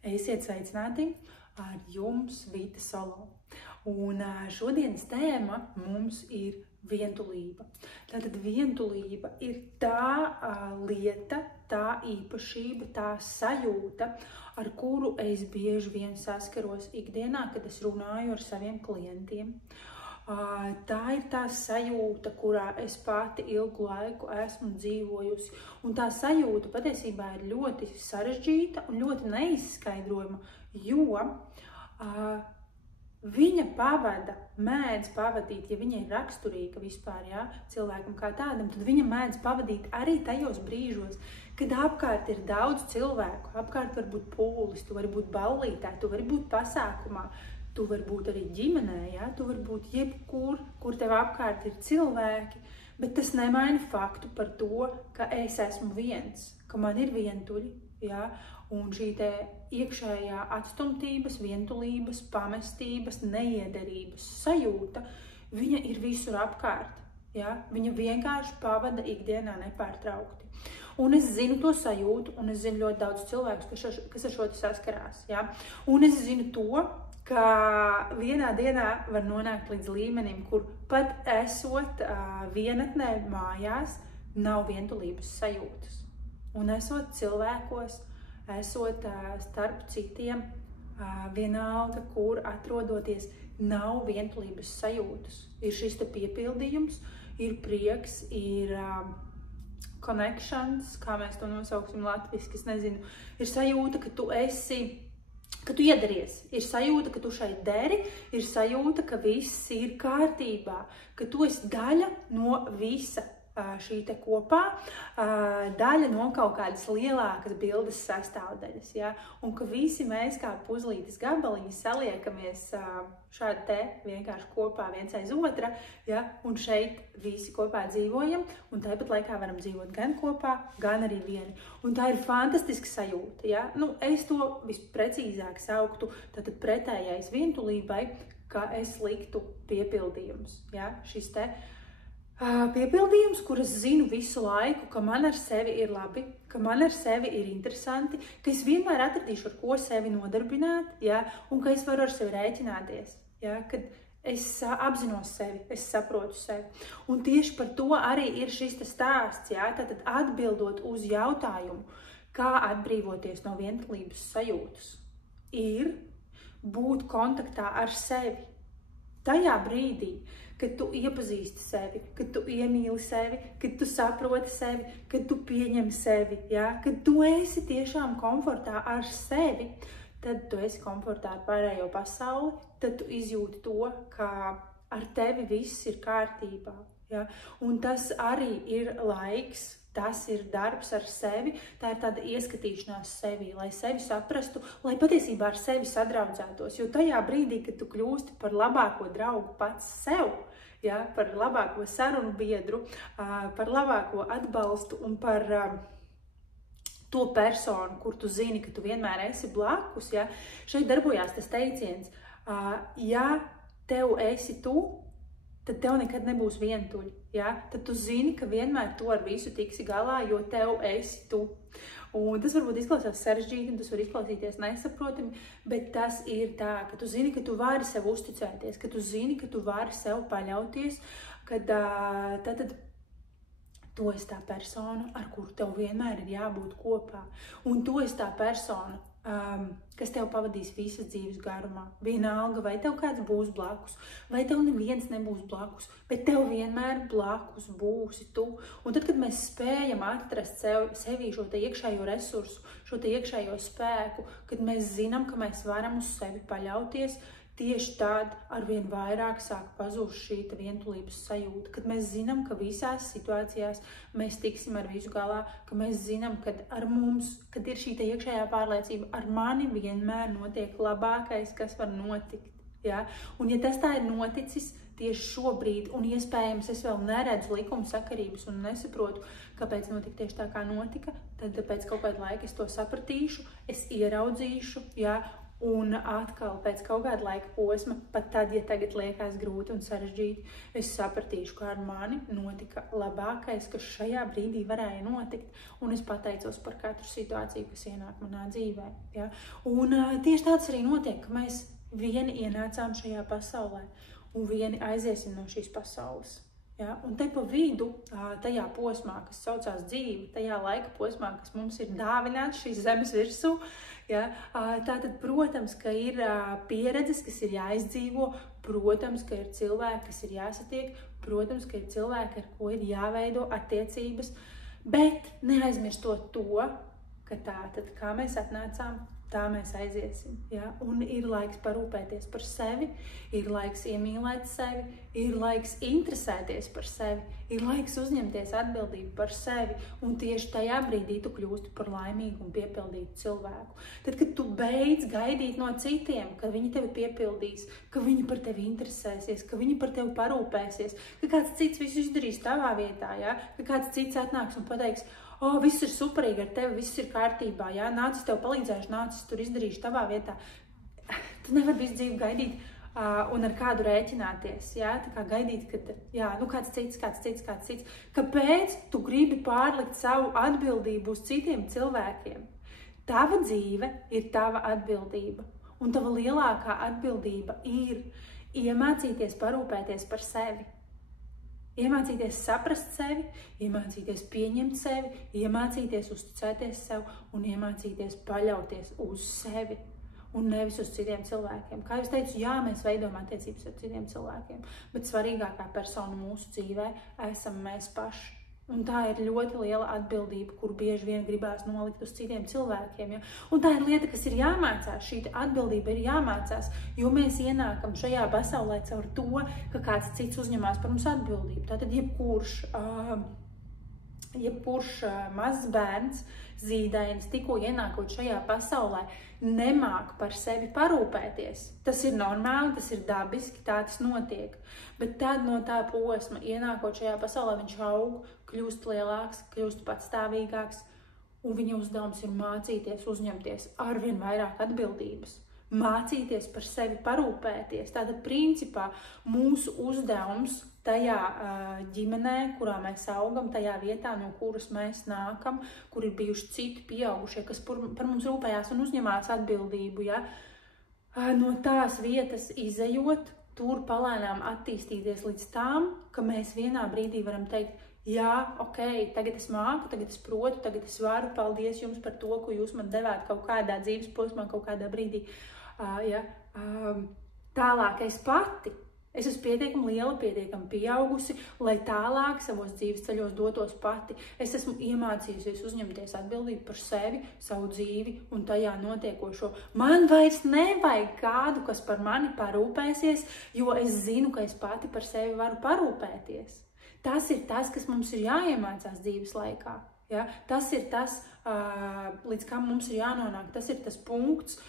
Esiet sveicināti ar jums Vita Solo. Un šodienas tēma mums ir vientulība. Tātad vientulība ir tā lieta, tā īpašība, tā sajūta, ar kuru es bieži vien saskaros ikdienā, kad es runāju ar saviem klientiem. Tā ir tā sajūta, kurā es pati ilgu laiku esmu dzīvojusi. Un tā sajūta patiesībā ir ļoti sarežģīta un ļoti neizskaidrojama, jo viņa mēdz pavadīt, ja viņa ir raksturīga vispār, cilvēkam kā tādam, tad viņa mēdz pavadīt arī tajos brīžos, kad apkārt ir daudz cilvēku, apkārt var būt pūlis, tu vari būt ballītē, tu vari būt pasākumā, tu vari būt arī ģimenē, tu vari būt jebkur, kur tev apkārt ir cilvēki, bet tas nemaina faktu par to, ka es esmu viens, ka man ir vientuļi, un šī te iekšējā atstumtības, vientulības, pamestības, neiederības sajūta, viņa ir visur apkārt, viņa vienkārši pavada ikdienā nepārtraukti. Un es zinu to sajūtu, un es zinu ļoti daudz cilvēkus, kas ar šo saskarās, un es zinu to, ka vienā dienā var nonākt līdz līmenim, kur pat esot vienatnē mājās, nav vientulības sajūtas. Un esot cilvēkos, esot starp citiem, vienalga, kur atrodoties, nav vientulības sajūtas. Ir šis te piepildījums, ir prieks, ir connections, kā mēs to nosauksim latviski, es nezinu, ir sajūta, ka tu iedaries, ir sajūta, ka tu šeit deri, ir sajūta, ka viss ir kārtībā, ka tu esi daļa no visa šī te kopā, daļa no kaut kādas lielākas bildes sastāvdaļas, un ka visi mēs kā puzlītes gabaliņi saliekamies šādi te vienkārši kopā viens aiz otra, un šeit visi kopā dzīvojam, un tāpat laikā varam dzīvot gan kopā, gan arī vieni. Un tā ir fantastiska sajūta, es to visprecīzāk sauktu, tātad pretējais vientulībai, ka es liktu piepildījums, šis te piepildījums, kur es zinu visu laiku, ka man ar sevi ir labi, ka man ar sevi ir interesanti, ka es vienmēr atradīšu, ar ko sevi nodarbināt, un ka es varu ar sevi rēķināties, kad es apzinos sevi, es saprotu sevi. Un tieši par to arī ir šis stāsts, tātad atbildot uz jautājumu, kā atbrīvoties no vientulības sajūtas, ir būt kontaktā ar sevi. Tajā brīdī, kad tu iepazīsti sevi, kad tu iemīli sevi, kad tu saproti sevi, kad tu pieņem sevi, kad tu esi tiešām komfortā ar sevi, tad tu esi komfortā ar pārējo pasauli, tad tu izjūti to, ka ar tevi viss ir kārtībā. Un tas arī ir laiks, tas ir darbs ar sevi, tā ir tāda ieskatīšanās sevi, lai sevi saprastu, lai patiesībā ar sevi sadraudzētos. Jo tajā brīdī, kad tu kļūsti par labāko draugu pats sev, par labāko sarunu biedru, par labāko atbalstu un par to personu, kur tu zini, ka tu vienmēr esi blakus, šeit darbojās tas teiciens, ja tev esi tu, tad tev nekad nebūs vientuļi, tad tu zini, ka vienmēr tu ar visu tiksi galā, jo tev esi tu. Un tas varbūt izklausās sarežģīti, un tas var izklausīties nesaprotami, bet tas ir tā, ka tu zini, ka tu vari sev uzticēties, ka tu zini, ka tu vari sev paļauties, kad tad tu esi tā persona, ar kuru tev vienmēr ir jābūt kopā. Un tu esi tā persona, kas tev pavadīs visas dzīves garumā. Vienalga, vai tev kāds būs blakus, vai tev neviens nebūs blakus, bet tev vienmēr blakus būsi tu. Un tad, kad mēs spējam atrast sevī šo te iekšējo resursu, šo te iekšējo spēku, kad mēs zinām, ka mēs varam uz sevi paļauties, tieši tad arvien vairāk sāk pazūst šī vientulības sajūta, kad mēs zinām, ka visās situācijās mēs tiksim ar visu galā, ka mēs zinām, ka ar mums, kad ir šī iekšējā pārliecība, ar mani vienmēr notiek labākais, kas var notikt. Un ja tas tā ir noticis tieši šobrīd, un iespējams es vēl neredzu likuma sakarības un nesaprotu, kāpēc notika tieši tā, kā notika, tad pēc kaut kāda laika es to sapratīšu, es ieraudzīšu, Un atkal pēc kaut kāda laika posma, pat tad, ja tagad liekas grūti un sarežģīti, es sapratīšu, kā ar mani notika labākais, kas šajā brīdī varēja notikt. Un es pateicos par katru situāciju, kas ienāk manā dzīvē. Ja? Un tieši tāds arī notiek, ka mēs vieni ienācām šajā pasaulē un vieni aiziesim no šīs pasaules. Ja? Un te pa vidu, tajā posmā, kas saucās dzīve, tajā laika posmā, kas mums ir dāvināts šīs zemes virsū, ja? Tātad, protams, ka ir pieredzes, kas ir jāizdzīvo, protams, ka ir cilvēki, kas ir jāsatiek, protams, ka ir cilvēki, ar ko ir jāveido attiecības, bet neaizmirstot to, ka tātad, kā mēs atnācām, tā mēs aiziesim. Ja? Un ir laiks parūpēties par sevi, ir laiks iemīlēt sevi, ir laiks interesēties par sevi, ir laiks uzņemties atbildību par sevi, un tieši tajā brīdī tu kļūsti par laimīgu un piepildītu cilvēku. Tad, kad tu beidz gaidīt no citiem, ka viņi tevi piepildīs, ka viņi par tevi interesēsies, ka viņi par tevi parūpēsies, ka kāds cits visu izdarīs tavā vietā, ja? Ka kāds cits atnāks un pateiks, viss ir superīgi ar tevi, viss ir kārtībā, ja? Nāc, es tev palīdzēšu, nāc, es tur izdarīšu tavā vietā. Tu nevari visu dzīvi gaidīt un ar kādu rēķināties, ja? Tā kā gaidīt, kad kāds cits. Kāpēc tu gribi pārlikt savu atbildību uz citiem cilvēkiem? Tava dzīve ir tava atbildība, un tava lielākā atbildība ir iemācīties parūpēties par sevi. Iemācīties saprast sevi, iemācīties pieņemt sevi, iemācīties uzticēties sev un iemācīties paļauties uz sevi un nevis uz citiem cilvēkiem. Kā es teicu, jā, mēs veidojam attiecības ar citiem cilvēkiem, bet svarīgākā persona mūsu dzīvē esam mēs paši. Un tā ir ļoti liela atbildība, kur bieži vien gribās nolikt uz citiem cilvēkiem. Ja? Un tā ir lieta, kas ir jāmācās. Šī atbildība ir jāmācās, jo mēs ienākam šajā pasaulē caur to, ka kāds cits uzņemās par mums atbildību. Tātad jebkurš mazs bērns, zīdainis, tikko ienākot šajā pasaulē, nemāk par sevi parūpēties. Tas ir normāli, tas ir dabiski, tā tas notiek. Bet tad no tā posma, ienākot šajā pasaulē, viņš aug, kļūst lielāks, kļūst patstāvīgāks, un viņa uzdevums ir mācīties uzņemties arvien vairāk atbildības. Mācīties par sevi parūpēties. Tātad, principā, mūsu uzdevums tajā ģimenē, kurā mēs augam, tajā vietā, no kuras mēs nākam, kur ir bijuši citi pieaugušie, kas par mums rūpējās un uzņemās atbildību, ja? No tās vietas izejot, tur palēnām attīstīties līdz tām, ka mēs vienā brīdī varam teikt, jā, ok, tagad es māku, tagad es protu, tagad es varu, paldies jums par to, ko jūs man devāt kaut kādā dzīves posmā, kaut kādā brīdī. Tālāk es pati. Es esmu pietiekami liela, pietiekami pieaugusi, lai tālāk savos dzīves ceļos dotos pati. Es esmu iemācījusies uzņemties atbildību par sevi, savu dzīvi un tajā notiekošo. Man vairs nevajag kādu, kas par mani parūpēsies, jo es zinu, ka es pati par sevi varu parūpēties. Tas ir tas, kas mums ir jāiemācās dzīves laikā. Ja? Tas ir tas, līdz kam mums ir jānonāk. Tas ir tas punkts,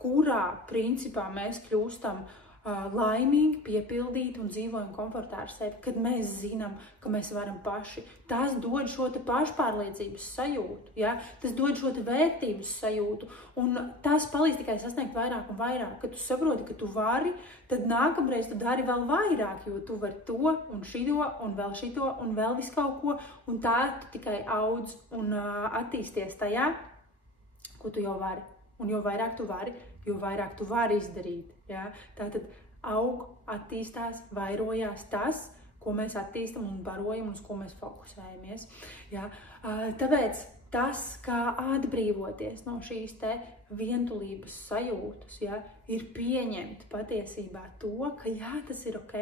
kurā principā mēs kļūstam laimīgi, piepildīti un dzīvojam komfortā ar sevi, kad mēs zinām, ka mēs varam paši. Tas dod šo te pašpārliecības sajūtu, ja? Tas dod šo te vērtības sajūtu, un tas palīdz tikai sasniegt vairāk un vairāk. Kad tu saproti, ka tu vari, tad nākamreiz tu dari vēl vairāk, jo tu vari to un šito un vēl šito un vēl visu kaut ko, un tā tu tikai audz un attīsties tajā, ko tu jau vari. Un jo vairāk tu vari izdarīt. Ja? Tātad aug, attīstās, vairojās tas, ko mēs attīstam un barojam, uz ko mēs fokusējamies. Ja? Tāpēc tas, kā atbrīvoties no šīs te vientulības sajūtas, ja, ir pieņemt patiesībā to, ka jā, tas ir ok,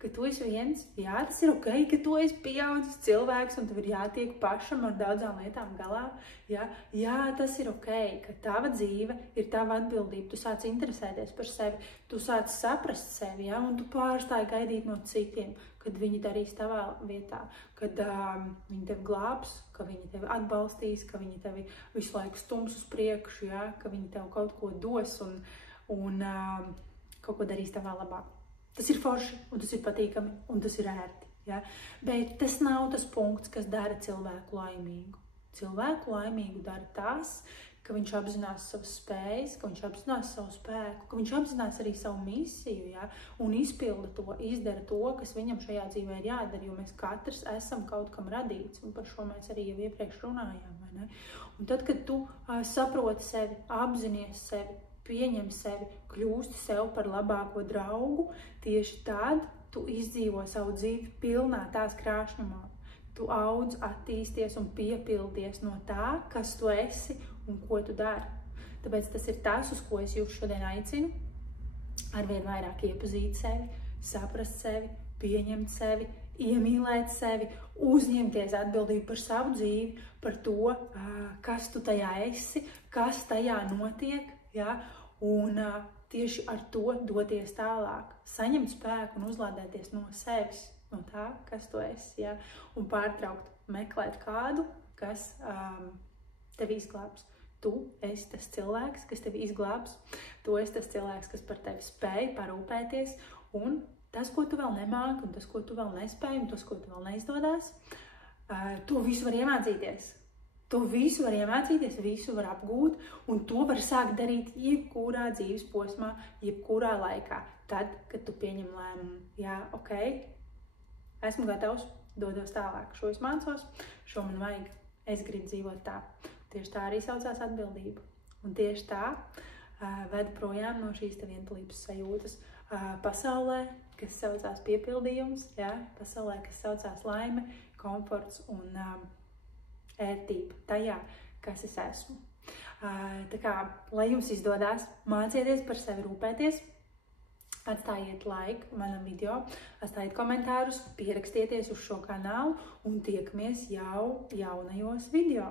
ka tu esi viens, jā, tas ir ok, ka tu esi pieaudzis cilvēks un tev ir jātiek pašam ar daudzām lietām galā, jā, tas ir ok, ka tava dzīve ir tava atbildība, tu sāc interesēties par sevi, tu sāc saprast sevi, jā, un tu pārstāji gaidīt no citiem, kad viņi darīs tavā vietā, kad viņi tevi glābs, ka viņi tevi atbalstīs, ka viņi tevi visu laiku stums uz priekšu, ja? Ka viņi tev kaut ko dos un kaut ko darīs tavā labā. Tas ir forši, un tas ir patīkami, un tas ir ērti. Ja? Bet tas nav tas punkts, kas dara cilvēku laimīgu. Cilvēku laimīgu dara tas, ka viņš apzinās savas spējas, ka viņš apzinās savu spēku, ka viņš apzinās arī savu misiju, ja? Un izpilda to, izdara to, kas viņam šajā dzīvē ir jādara, jo mēs katrs esam kaut kam radīts, un par šo mēs arī jau iepriekš runājām, vai ne? Un tad, kad tu saproti sevi, apzinies sevi, pieņem sevi, kļūsti sev par labāko draugu, tieši tad tu izdzīvo savu dzīvi pilnā tās krāšņumā. Tu audz, attīsties un piepildies no tā, kas tu esi un ko tu dari. Tāpēc tas ir tas, uz ko es jūs šodien aicinu, arvien vairāk iepazīt sevi, saprast sevi, pieņemt sevi, iemīlēt sevi, uzņemties atbildību par savu dzīvi, par to, kas tu tajā esi, kas tajā notiek, ja? Un tieši ar to doties tālāk, saņemt spēku un uzlādēties no sevis, no tā, kas tu esi, ja? Un pārtraukt meklēt kādu, kas tevi izglābs. Tu esi tas cilvēks, kas tevi izglābs, tu esi tas cilvēks, kas par tevi spēj parūpēties, un tas, ko tu vēl nemāki, un tas, ko tu vēl nespēj, un tas, ko tu vēl neizdodas, to visu var iemācīties. To visu var iemācīties, visu var apgūt, un to var sākt darīt jebkurā dzīves posmā, jebkurā laikā, tad, kad tu pieņem lēmumu. Jā, ok, esmu gatavs, dodos tālāk, šo es mācos, šo man vajag, es gribu dzīvot tā. Tieši tā arī saucās atbildība. Un tieši tā ved projām no šīs te vientulības sajūtas pasaulē, kas saucās piepildījums, jā, pasaulē, kas saucās laime, komforts un ērtība tajā, kas es esmu. Tā kā, lai jums izdodās, mācieties par sevi rūpēties, atstājiet laiku manam video, atstājiet komentārus, pierakstieties uz šo kanālu un tiekamies jau jaunajos video.